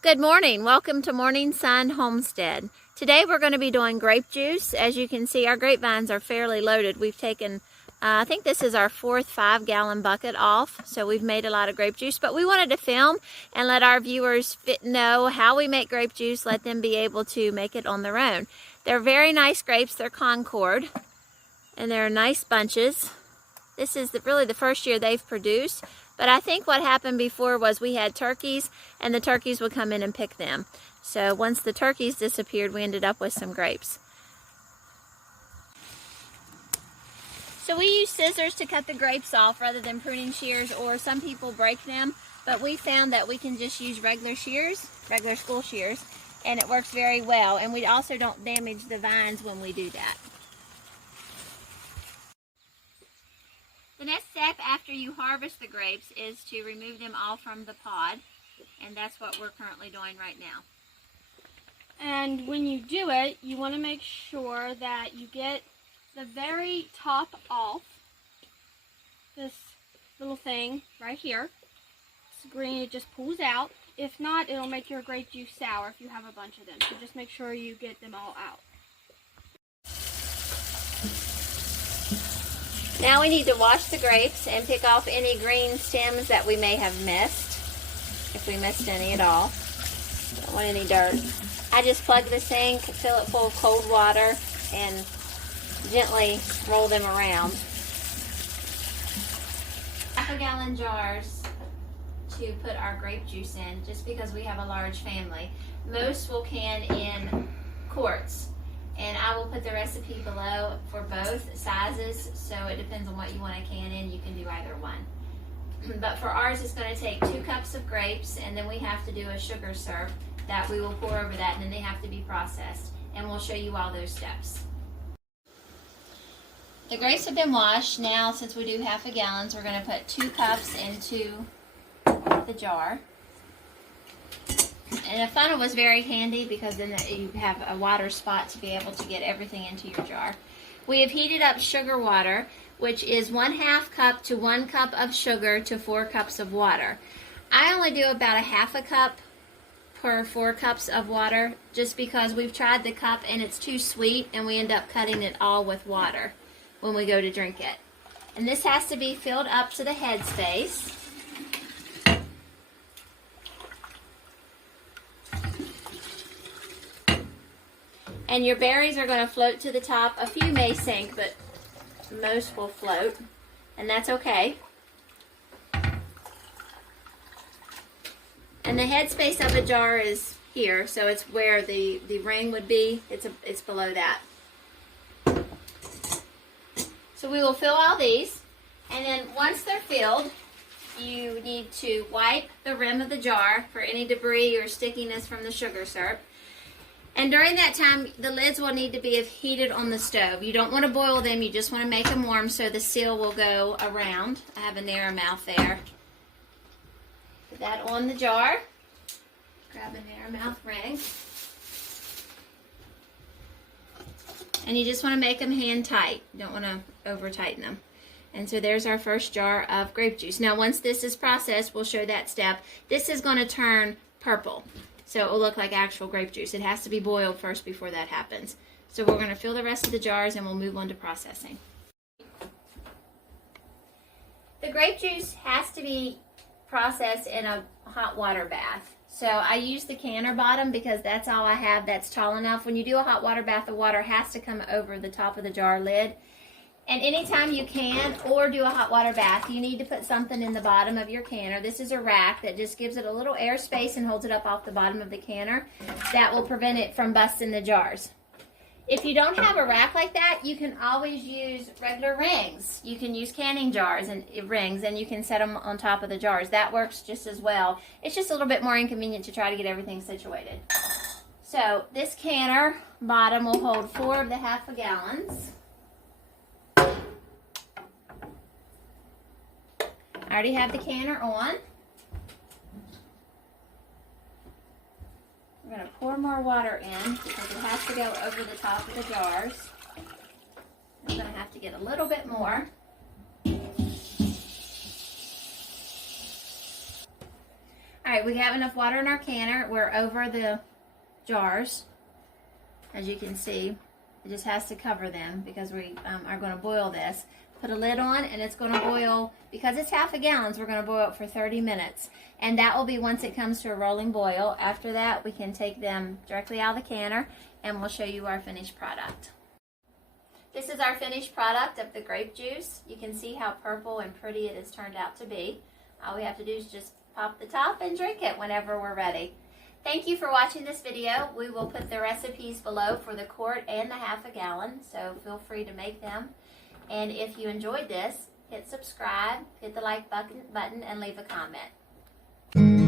Good morning. Welcome to Morning Sun Homestead. Today we're going to be doing grape juice. As you can see, our grapevines are fairly loaded. We've taken, I think this is our fourth 5-gallon bucket off, so we've made a lot of grape juice. But we wanted to film and let our viewers know how we make grape juice, let them be able to make it on their own. They're very nice grapes. They're Concord, and they're nice bunches. This is really the first year they've produced. But I think what happened before was we had turkeys, and the turkeys would come in and pick them. So once the turkeys disappeared, we ended up with some grapes. So we use scissors to cut the grapes off rather than pruning shears, or some people break them. But we found that we can just use regular shears, regular school shears, and it works very well. And we also don't damage the vines when we do that. The next step after you harvest the grapes is to remove them all from the pod, and that's what we're currently doing right now. And when you do it, you want to make sure that you get the very top off, this little thing right here. It's green, it just pulls out. If not, it'll make your grape juice sour if you have a bunch of them. So just make sure you get them all out. Now we need to wash the grapes and pick off any green stems that we may have missed, if we missed any at all. Don't want any dirt. I just plug the sink, fill it full of cold water, and gently roll them around. 1/2-gallon jars to put our grape juice in, just because we have a large family. Most will can in quarts. And I will put the recipe below for both sizes, so it depends on what you want to can in. You can do either one. But for ours, it's going to take 2 cups of grapes, and then we have to do a sugar syrup that we will pour over that, and then they have to be processed. And we'll show you all those steps. The grapes have been washed. Now, since we do 1/2 gallons, we're going to put 2 cups into the jar. And a funnel was very handy because then you have a water spot to be able to get everything into your jar. We have heated up sugar water, which is 1/2 cup to 1 cup of sugar to 4 cups of water. I only do about a 1/2 cup per 4 cups of water, just because we've tried the cup and it's too sweet and we end up cutting it all with water when we go to drink it. And this has to be filled up to the headspace. And your berries are going to float to the top. A few may sink, but most will float, and that's okay. And the headspace of the jar is here, so it's where the ring would be. It's below that. So we will fill all these, and then once they're filled, you need to wipe the rim of the jar for any debris or stickiness from the sugar syrup. And during that time, the lids will need to be heated on the stove. You don't want to boil them, you just want to make them warm so the seal will go around. I have a narrow mouth there. Put that on the jar. Grab a narrow mouth ring. And you just want to make them hand tight. You don't want to over tighten them. And so there's our first jar of grape juice. Now once this is processed, we'll show that step. This is going to turn purple. So it will look like actual grape juice. It has to be boiled first before that happens. So we're going to fill the rest of the jars and we'll move on to processing. The grape juice has to be processed in a hot water bath. So I use the canner bottom because that's all I have that's tall enough. When you do a hot water bath, the water has to come over the top of the jar lid. And anytime you can or do a hot water bath, you need to put something in the bottom of your canner. This is a rack that just gives it a little air space and holds it up off the bottom of the canner. That will prevent it from busting the jars. If you don't have a rack like that, you can always use regular rings. You can use canning jars and rings, and you can set them on top of the jars. That works just as well. It's just a little bit more inconvenient to try to get everything situated. So this canner bottom will hold 4 of the 1/2 gallons. I already have the canner on. We're going to pour more water in because it has to go over the top of the jars. I'm going to have to get a little bit more. Alright, we have enough water in our canner. We're over the jars. As you can see, it just has to cover them because we are going to boil this. Put a lid on and it's going to boil, because it's half a gallon, so we're going to boil it for 30 minutes. And that will be once it comes to a rolling boil. After that, we can take them directly out of the canner and we'll show you our finished product. This is our finished product of the grape juice. You can see how purple and pretty it has turned out to be. All we have to do is just pop the top and drink it whenever we're ready. Thank you for watching this video. We will put the recipes below for the quart and the half a gallon, so feel free to make them. And if you enjoyed this, hit subscribe, hit the like button, and leave a comment.